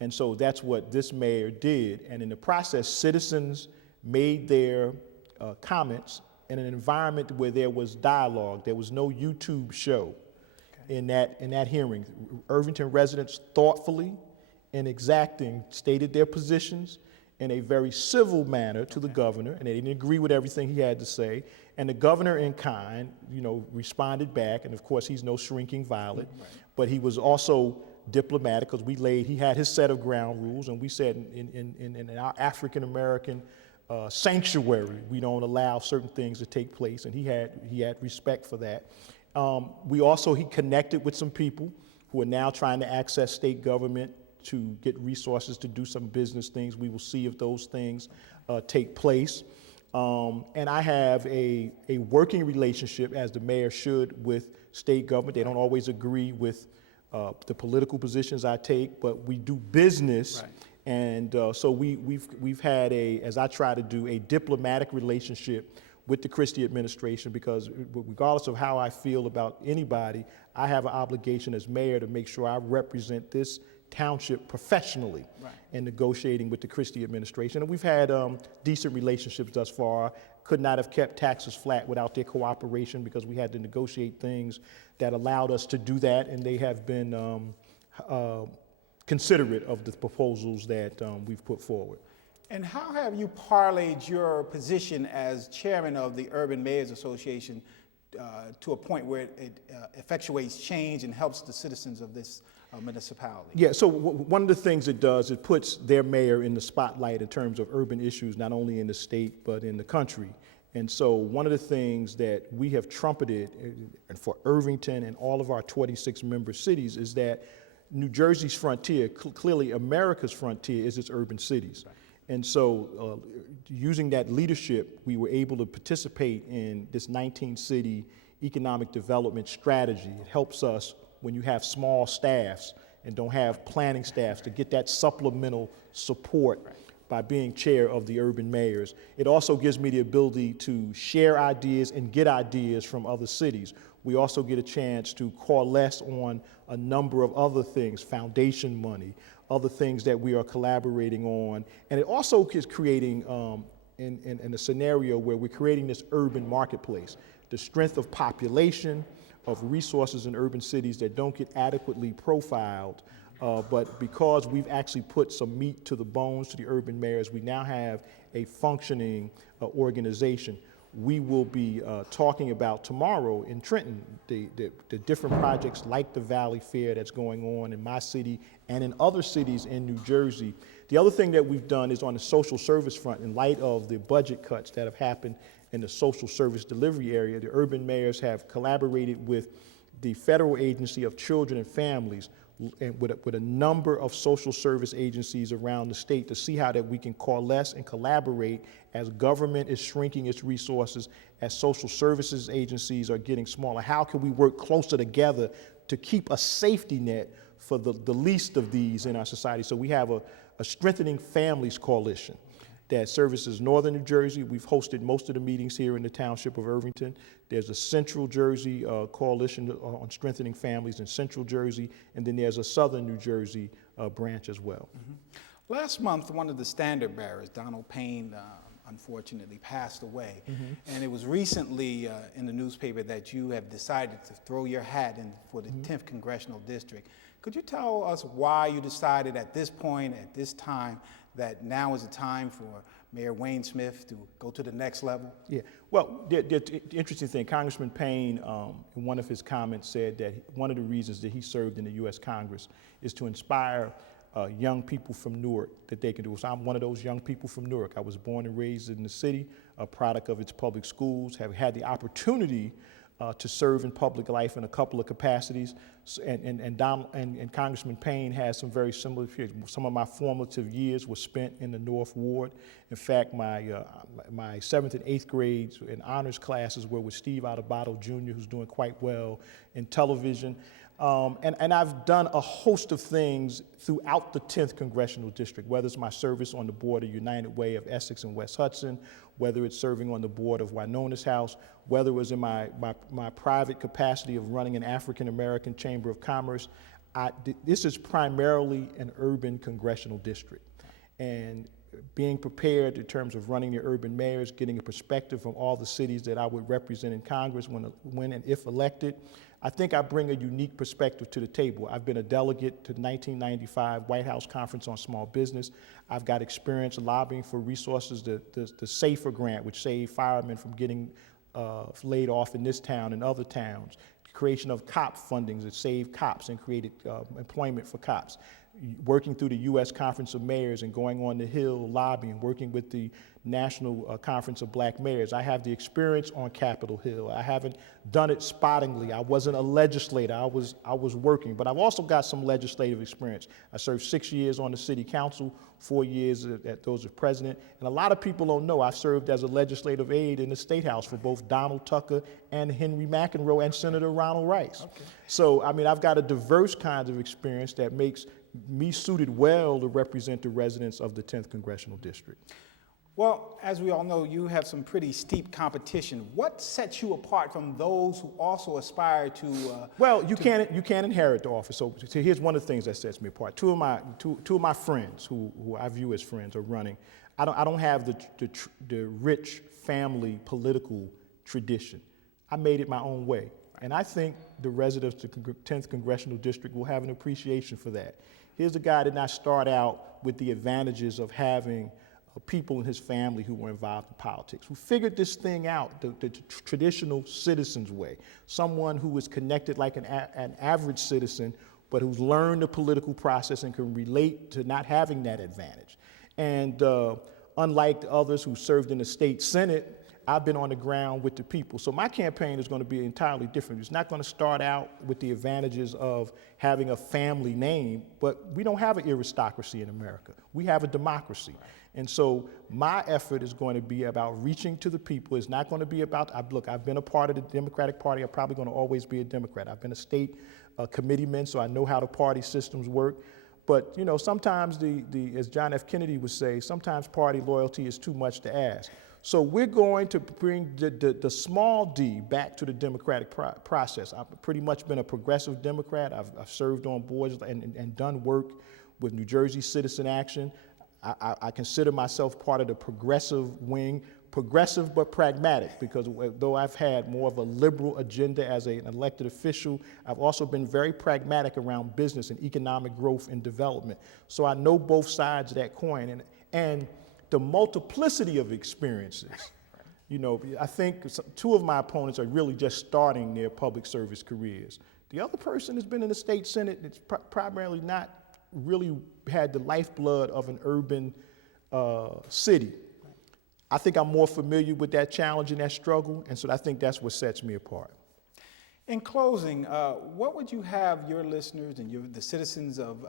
And so that's what this mayor did. And in the process, citizens made their comments in an environment where there was dialogue. There was no YouTube show in that hearing. Irvington residents thoughtfully and exacting stated their positions in a very civil manner to the governor, and they didn't agree with everything he had to say. And the governor, in kind, responded back. And of course, he's no shrinking violet, but he was also diplomatic, because he had his set of ground rules, and we said in our African American sanctuary, we don't allow certain things to take place, and he had respect for that. He connected with some people who are now trying to access state government to get resources to do some business things. We will see if those things take place. And I have a working relationship, as the mayor should, with state government. They don't always agree with the political positions I take, but we do business. Right. And so we've had as I try to do, a diplomatic relationship with the Christie administration, because regardless of how I feel about anybody, I have an obligation as mayor to make sure I represent this township professionally in negotiating with the Christie administration. And we've had decent relationships thus far. Could not have kept taxes flat without their cooperation, because we had to negotiate things that allowed us to do that, and they have been considerate of the proposals that we've put forward. And how have you parlayed your position as chairman of the Urban Mayors Association to a point where it effectuates change and helps the citizens of this municipality? Yeah, so one of the things it does, it puts their mayor in the spotlight in terms of urban issues, not only in the state, but in the country. And so one of the things that we have trumpeted for Irvington and all of our 26 member cities is that New Jersey's frontier, clearly America's frontier, is its urban cities. Right. And so using that leadership, we were able to participate in this 19-city economic development strategy. It helps us when you have small staffs and don't have planning staffs to get that supplemental support by being chair of the urban mayors. It also gives me the ability to share ideas and get ideas from other cities. We also get a chance to coalesce on a number of other things, foundation money, other things that we are collaborating on. And it also is creating, in a scenario where we're creating this urban marketplace, the strength of population, of resources in urban cities that don't get adequately profiled. But because we've actually put some meat to the bones to the urban mayors, we now have a functioning organization. We will be talking about tomorrow in Trenton, the different projects like the Valley Fair that's going on in my city and in other cities in New Jersey. The other thing that we've done is on the social service front, in light of the budget cuts that have happened in the social service delivery area, the urban mayors have collaborated with the Federal Agency of Children and Families and with a number of social service agencies around the state to see how that we can coalesce and collaborate as government is shrinking its resources, as social services agencies are getting smaller. How can we work closer together to keep a safety net for the least of these in our society? So we have a Strengthening Families Coalition that services Northern New Jersey. We've hosted most of the meetings here in the township of Irvington. There's a Central Jersey coalition on strengthening families in Central Jersey, and then there's a Southern New Jersey branch as well. Mm-hmm. Last month, one of the standard bearers, Donald Payne, unfortunately passed away. Mm-hmm. And it was recently in the newspaper that you have decided to throw your hat in for the 10th Congressional District. Could you tell us why you decided at this point, at this time, that now is the time for Mayor Wayne Smith to go to the next level? Yeah, well, the interesting thing, Congressman Payne, in one of his comments said that one of the reasons that he served in the U.S. Congress is to inspire young people from Newark that they can do. So I'm one of those young people from Newark. I was born and raised in the city, a product of its public schools, have had the opportunity to serve in public life in a couple of capacities, and Congressman Payne has some very similar periods. Some of my formative years were spent in the North Ward. In fact, my 7th and 8th grades in honors classes were with Steve Adebato Jr., who's doing quite well in television. And I've done a host of things throughout the 10th Congressional District, whether it's my service on the board of United Way of Essex and West Hudson, whether it's serving on the board of Winona's House, whether it was in my private capacity of running an African American Chamber of Commerce. This is primarily an urban congressional district. And being prepared in terms of running the urban mayors, getting a perspective from all the cities that I would represent in Congress when and if elected, I think I bring a unique perspective to the table. I've been a delegate to the 1995 White House Conference on Small Business. I've got experience lobbying for resources, the SAFER grant, which saved firemen from getting laid off in this town and other towns. Creation of COP fundings that saved cops and created employment for cops. Working through the U.S. Conference of Mayors and going on the Hill lobbying, working with the National Conference of Black Mayors. I have the experience on Capitol Hill. I haven't done it spottingly. I wasn't a legislator. I was working, but I've also got some legislative experience. I served 6 years on the city council, 4 years at those of president, and a lot of people don't know I served as a legislative aide in the State House for both Donald Tucker and Henry McEnroe and Senator Ronald Rice. Okay. So, I mean, I've got a diverse kind of experience that makes me suited well to represent the residents of the 10th Congressional District. Well, as we all know, you have some pretty steep competition. What sets you apart from those who also aspire to? Well, you can't inherit the office. So here's one of the things that sets me apart. Two of my friends, who I view as friends, are running. I don't have the rich family political tradition. I made it my own way, and I think the residents of the 10th Congressional District will have an appreciation for that. Here's a guy that did not start out with the advantages of having people in his family who were involved in politics, who figured this thing out the traditional citizen's way. Someone who is connected like an average citizen, but who's learned the political process and can relate to not having that advantage. And unlike the others who served in the state Senate, I've been on the ground with the people. So my campaign is going to be entirely different. It's not going to start out with the advantages of having a family name, but we don't have an aristocracy in America. We have a democracy. And so my effort is going to be about reaching to the people. It's not going to be about, look, I've been a part of the Democratic Party. I'm probably going to always be a Democrat. I've been a state committeeman, so I know how the party systems work. But, you know, sometimes as John F. Kennedy would say, sometimes party loyalty is too much to ask. So we're going to bring the small d back to the democratic process. I've pretty much been a progressive Democrat. I've served on boards and done work with New Jersey Citizen Action. I consider myself part of the progressive wing, progressive but pragmatic, because though I've had more of a liberal agenda as an elected official, I've also been very pragmatic around business and economic growth and development. So I know both sides of that coin. And the multiplicity of experiences. You know, I think two of my opponents are really just starting their public service careers. The other person has been in the state Senate. It's primarily not really had the lifeblood of an urban city. I think I'm more familiar with that challenge and that struggle, and so I think that's what sets me apart. In closing, what would you have your listeners and the citizens of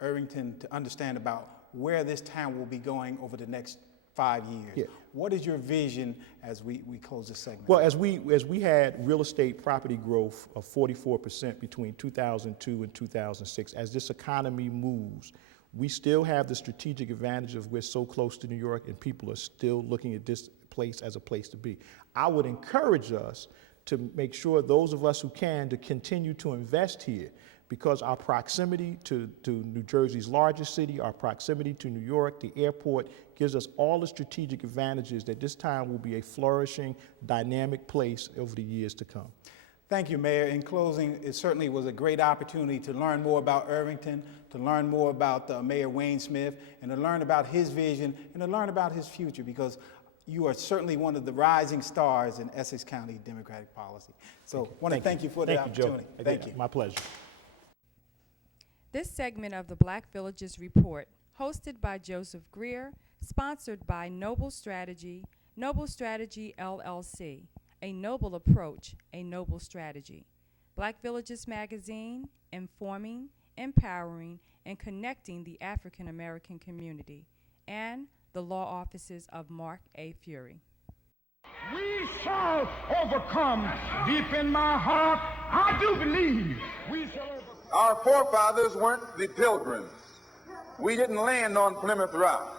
Irvington to understand about where this town will be going over the next 5 years? Yeah. What is your vision as we close this segment? Well, as we had real estate property growth of 44% between 2002 and 2006, as this economy moves, we still have the strategic advantage of we're so close to New York and people are still looking at this place as a place to be. I would encourage us to make sure those of us who can to continue to invest here, because our proximity to New Jersey's largest city, our proximity to New York, the airport, gives us all the strategic advantages that this town will be a flourishing, dynamic place over the years to come. Thank you, Mayor. In closing, it certainly was a great opportunity to learn more about Irvington, to learn more about Mayor Wayne Smith, and to learn about his vision, and to learn about his future, because you are certainly one of the rising stars in Essex County Democratic policy. So I want to thank you for the opportunity. Thank you. My pleasure. This segment of the Black Villages Report, hosted by Joseph Greer, sponsored by Noble Strategy LLC, a noble approach, a noble strategy. Black Villages Magazine, informing, empowering, and connecting the African American community, and the law offices of Mark A. Fury. We shall overcome. Deep in my heart, I do believe we shall overcome. Our forefathers weren't the Pilgrims. We didn't land on Plymouth Rock.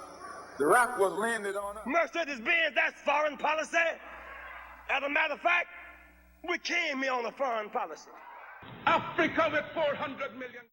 The rock was landed on us. Mercedes-Benz, that's foreign policy. As a matter of fact, we came here on a foreign policy. Africa with 400 million.